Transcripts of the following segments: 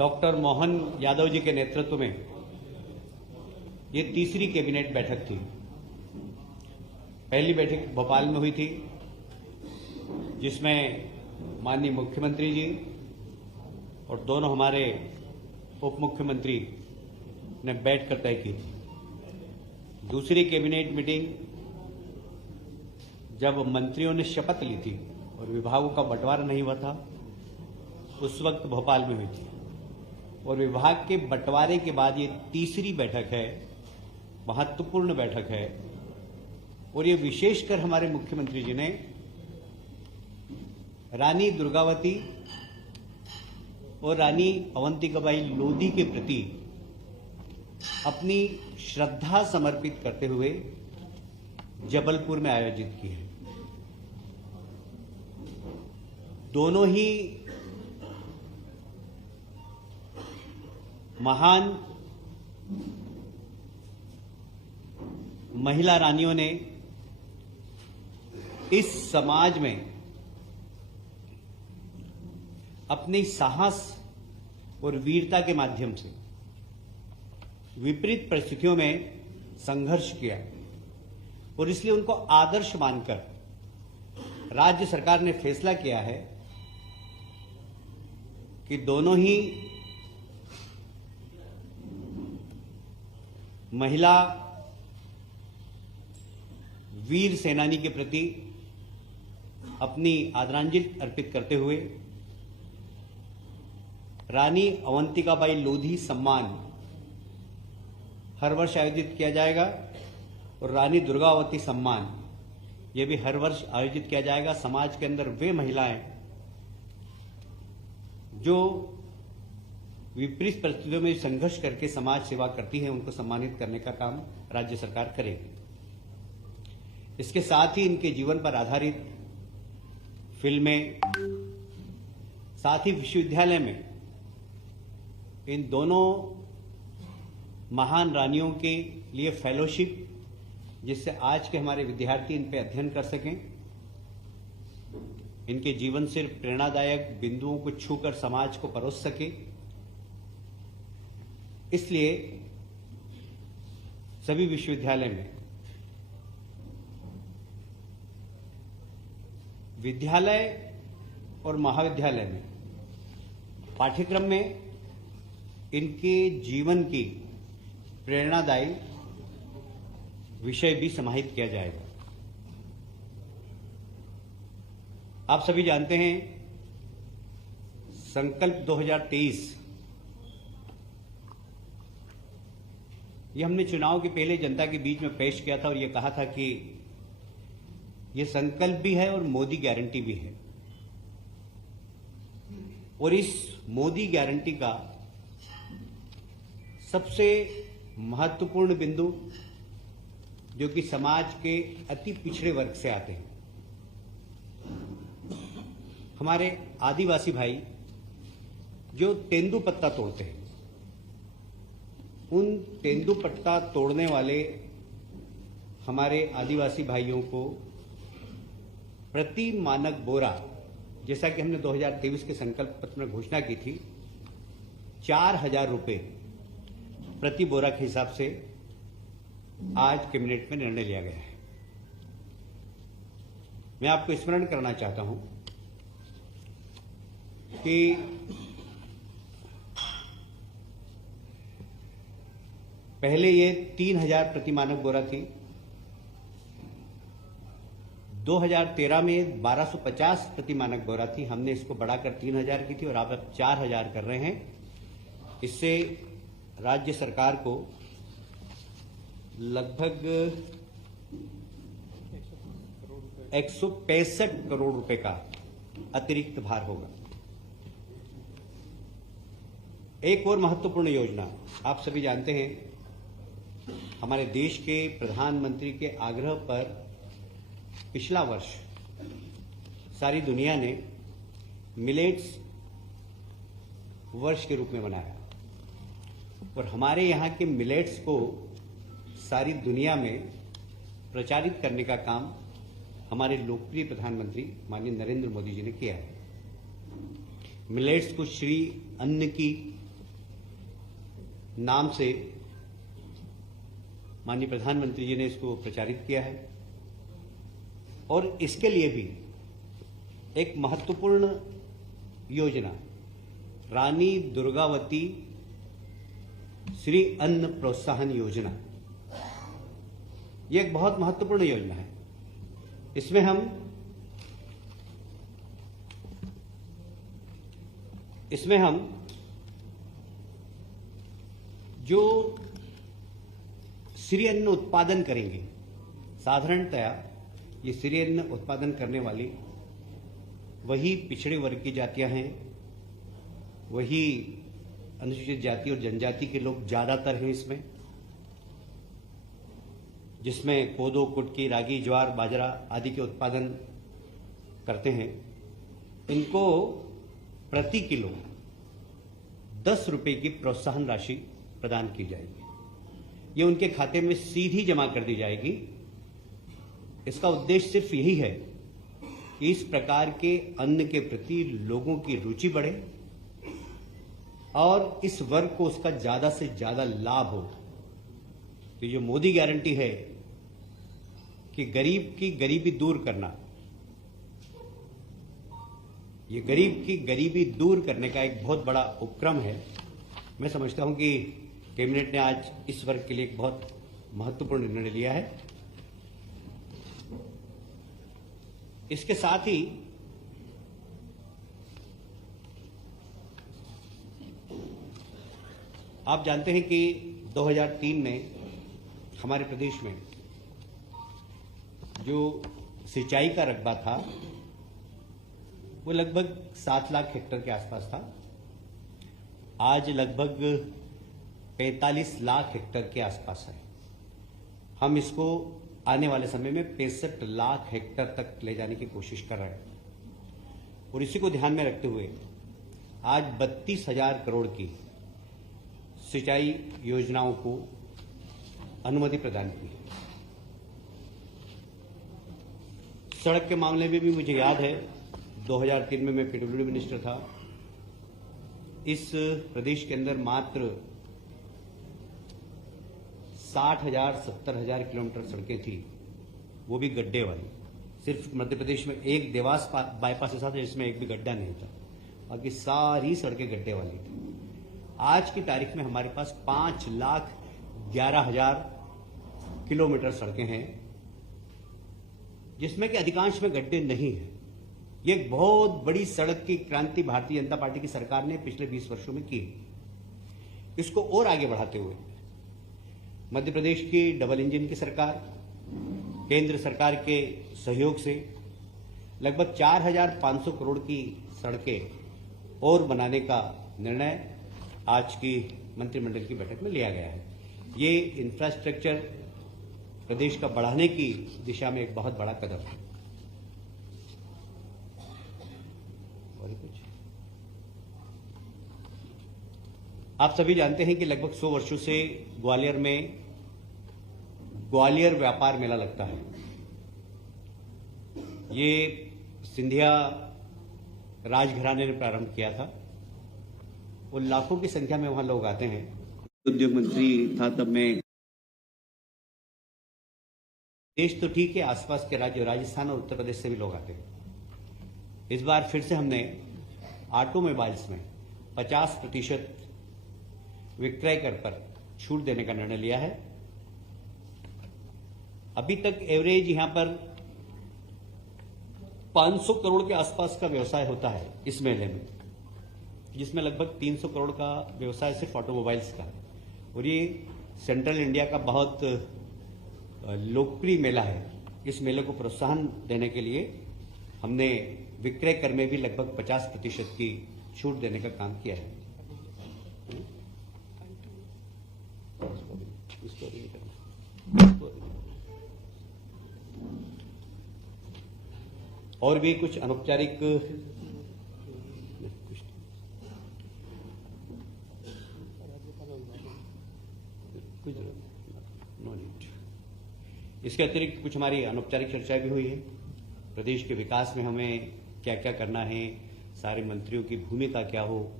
Doctor Mohan Yadav ji के नेतृत्व में ये तीसरी कैबिनेट बैठक थी। पहली बैठक भोपाल में हुई थी, जिसमें माननीय मुख्यमंत्री जी और दोनों हमारे उप मुख्यमंत्री ने बैठकर तय की थी। दूसरी कैबिनेट मीटिंग जब मंत्रियों ने शपथ ली थी और विभागों का बंटवारा नहीं हुआ था, उस वक्त भोपाल में हुई थी। और विभाग के बंटवारे के बाद ये तीसरी बैठक है, महत्वपूर्ण बैठक है। और ये विशेषकर हमारे मुख्यमंत्री जी ने रानी दुर्गावती और रानी अवंतिकाबाई लोधी के प्रति अपनी श्रद्धा समर्पित करते हुए जबलपुर में आयोजित की है। दोनों ही महान महिला रानियों ने इस समाज में अपने साहस और वीरता के माध्यम से विपरीत परिस्थितियों में संघर्ष किया और इसलिए उनको आदर्श मानकर राज्य सरकार ने फैसला किया है कि दोनों ही महिला वीर सेनानी के प्रति अपनी आदरांजलि अर्पित करते हुए रानी अवंतिकाबाई लोधी सम्मान हर वर्ष आयोजित किया जाएगा और रानी दुर्गावती सम्मान यह भी हर वर्ष आयोजित किया जाएगा। समाज के अंदर वे महिलाएं जो विपरीत परिस्थितियों में संघर्ष करके समाज सेवा करती हैं, उनको सम्मानित करने का काम राज्य सरकार करेगी। इसके साथ ही इनके जीवन पर आधारित फिल्में, साथ ही विश्वविद्यालय में इन दोनों महान रानियों के लिए फेलोशिप, जिससे आज के हमारे विद्यार्थी इन पे अध्ययन कर सकें, इनके जीवन से प्रेरणादायक बिंदुओं को छूकर समाज को परोस सके। इसलिए सभी विश्वविद्यालय में, विद्यालय और महाविद्यालय में पाठ्यक्रम में इनके जीवन की प्रेरणादायी विषय भी समाहित किया जाएगा। आप सभी जानते हैं, संकल्प 2023 ये हमने चुनाव के पहले जनता के बीच में पेश किया था और ये कहा था कि ये संकल्प भी है और मोदी गारंटी भी है। और इस मोदी गारंटी का सबसे महत्वपूर्ण बिंदु, जो कि समाज के अति पिछड़े वर्ग से आते हैं, हमारे आदिवासी भाई जो तेंदुपत्ता तोड़ते हैं, उन तेंदुपत्ता तोड़ने वाले हमारे आदिवासी भाइयों को प्रति मानक बोरा, जैसा कि हमने 2023 के संकल्प पत्र में घोषणा की थी, 4,000 रुपए प्रति बोरा के हिसाब से आज कैबिनेट में निर्णय लिया गया है। मैं आपको स्मरण करना चाहता हूं कि पहले ये 3,000 प्रति मानक बोरा थी। 2013 में 1,250 प्रति मानक बोरा थी। हमने इसको बढ़ाकर 3,000 की थी और आप अब 4,000 कर रहे हैं। इससे राज्य सरकार को लगभग 165 करोड़ रुपए का अतिरिक्त भार होगा। एक और महत्वपूर्ण योजना, आप सभी जानते हैं, हमारे देश के प्रधानमंत्री के आग्रह पर पिछला वर्ष सारी दुनिया ने मिलेट्स वर्ष के रूप में मनाया और हमारे यहाँ के मिलेट्स को सारी दुनिया में प्रचारित करने का काम हमारे लोकप्रिय प्रधानमंत्री माननीय नरेंद्र मोदी जी ने किया है। मिलेट्स को श्री अन्न की नाम से माननीय प्रधानमंत्री जी ने इसको प्रचारित किया है और इसके लिए भी एक महत्वपूर्ण योजना रानी दुर्गावती श्री अन्न प्रोत्साहन योजना, ये एक बहुत महत्वपूर्ण योजना है। इसमें हम जो श्री अन्न उत्पादन करेंगे, साधारणतया ये श्री अन्न उत्पादन करने वाली वही पिछड़े वर्ग की जातियां हैं, वही अनुसूचित जाति और जनजाति के लोग ज्यादातर हैं इसमें, जिसमें कोदो, कुटकी, रागी, ज्वार, बाजरा आदि के उत्पादन करते हैं। इनको प्रति किलो 10 रुपए की प्रोत्साहन राशि प्रदान की जाएगी। ये उनके खाते में सीधी जमा कर दी जाएगी। इसका उद्देश्य सिर्फ यही है कि इस प्रकार के अन्न के प्रति लोगों की रुचि बढ़े और इस वर्ग को उसका ज्यादा से ज्यादा लाभ हो। तो जो मोदी गारंटी है कि गरीब की गरीबी दूर करना, ये गरीब की गरीबी दूर करने का एक बहुत बड़ा उपक्रम है। मैं समझता हूं कि कैबिनेट ने आज इस वर्ग के लिए एक बहुत महत्वपूर्ण निर्णय लिया है। इसके साथ ही आप जानते हैं कि 2003 में हमारे प्रदेश में जो सिंचाई का रकबा था वो लगभग 7 लाख हेक्टेयर के आसपास था। आज लगभग 45 लाख हेक्टेयर के आसपास है। हम इसको आने वाले समय में 65 लाख हेक्टेयर तक ले जाने की कोशिश कर रहे हैं और इसी को ध्यान में रखते हुए आज 32,000 करोड़ की सिंचाई योजनाओं को अनुमति प्रदान की है। सड़क के मामले में भी मुझे याद है 2003 में मैं पीडब्ल्यूडी मिनिस्टर था। इस प्रदेश के अंदर मात्र 60,000 70,000 किलोमीटर सड़कें थी, वो भी गड्ढे वाली। सिर्फ मध्य प्रदेश में एक देवास बाईपास ऐसा था जिसमें एक भी गड्ढा नहीं था, बाकी सारी सड़कें गड्ढे वाली थी। आज की तारीख में हमारे पास 5,11,000 किलोमीटर सड़कें हैं जिसमें कि अधिकांश में गड्ढे नहीं है। ये एक बहुत बड़ी सड़क की क्रांति भारतीय जनता पार्टी की सरकार ने पिछले 20 वर्षों में की। इसको और आगे बढ़ाते हुए मध्य प्रदेश की डबल इंजन की सरकार, केंद्र सरकार के सहयोग से लगभग 4,500 करोड़ की सड़कें और बनाने का निर्णय आज की मंत्रिमंडल की बैठक में लिया गया है। ये इंफ्रास्ट्रक्चर प्रदेश का बढ़ाने की दिशा में एक बहुत बड़ा कदम है। और कुछ आप सभी जानते हैं कि लगभग 100 वर्षों से ग्वालियर में ग्वालियर व्यापार मेला लगता है। ये सिंधिया राजघराने ने प्रारंभ किया था और लाखों की संख्या में वहां लोग आते हैं। उद्योग मंत्री था तब मैं, देश तो ठीक है, आसपास के राज्य राजस्थान और उत्तर प्रदेश से भी लोग आते हैं। इस बार फिर से हमने ऑटोमोबाइल्स में 50% विक्रय कर पर छूट देने का निर्णय लिया है। अभी तक एवरेज यहां पर 500 करोड़ के आसपास का व्यवसाय होता है इस मेले में, जिसमें लगभग 300 करोड़ का व्यवसाय सिर्फ ऑटोमोबाइल्स का है। और ये सेंट्रल इंडिया का बहुत लोकप्रिय मेला है। इस मेले को प्रोत्साहन देने के लिए हमने विक्रय कर में भी लगभग 50% की छूट देने का काम किया है। और भी कुछ अनौपचारिक इसके अतिरिक्त कुछ हमारी अनौपचारिक चर्चाएं भी हुई है। प्रदेश के विकास में हमें क्या क्या करना है, सारे मंत्रियों की भूमिका क्या हो,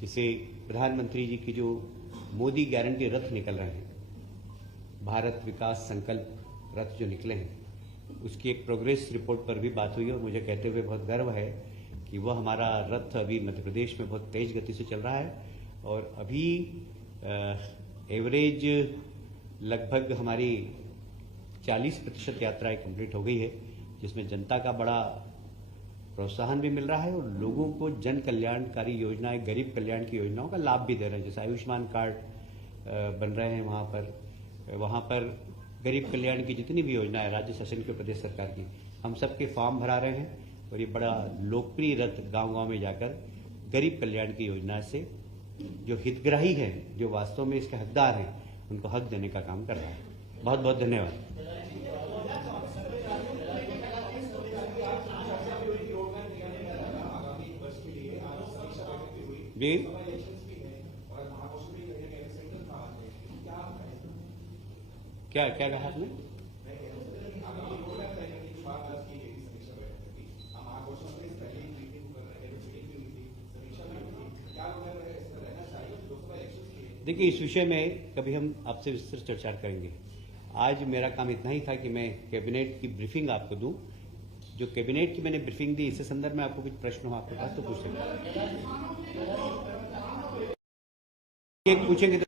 जिसे प्रधानमंत्री जी की जो मोदी गारंटी रथ निकल रहे हैं, भारत विकास संकल्प रथ जो निकले हैं, उसकी एक प्रोग्रेस रिपोर्ट पर भी बात हुई और मुझे कहते हुए बहुत गर्व है कि वह हमारा रथ अभी मध्य प्रदेश में बहुत तेज गति से चल रहा है और अभी एवरेज लगभग हमारी 40% यात्राएं कंप्लीट हो गई है, जिसमें जनता का बड़ा प्रोत्साहन भी मिल रहा है और लोगों को जन कल्याणकारी योजनाएं, गरीब कल्याण की योजनाओं का लाभ भी दे रहे हैं। जैसे आयुष्मान कार्ड बन रहे हैं वहां पर गरीब कल्याण की जितनी भी योजनाएं राज्य शासन की, प्रदेश सरकार की, हम सबके फॉर्म भरा रहे हैं और ये बड़ा लोकप्रिय रथ गांव-गांव में जाकर गरीब कल्याण की योजना से जो हितग्राही है, जो वास्तव में इसके हकदार हैं, उनको हक देने का काम कर रहा है। बहुत बहुत धन्यवाद। जी, क्या क्या कहा आपने? देखिए, इस विषय में कभी हम आपसे विस्तृत चर्चा करेंगे। आज मेरा काम इतना ही था कि मैं कैबिनेट की ब्रीफिंग आपको दूं। जो कैबिनेट की मैंने ब्रीफिंग दी, इससे संदर्भ में आपको कुछ प्रश्न हो आपके पास तो पूछ सकते हैं। पूछेंगे तो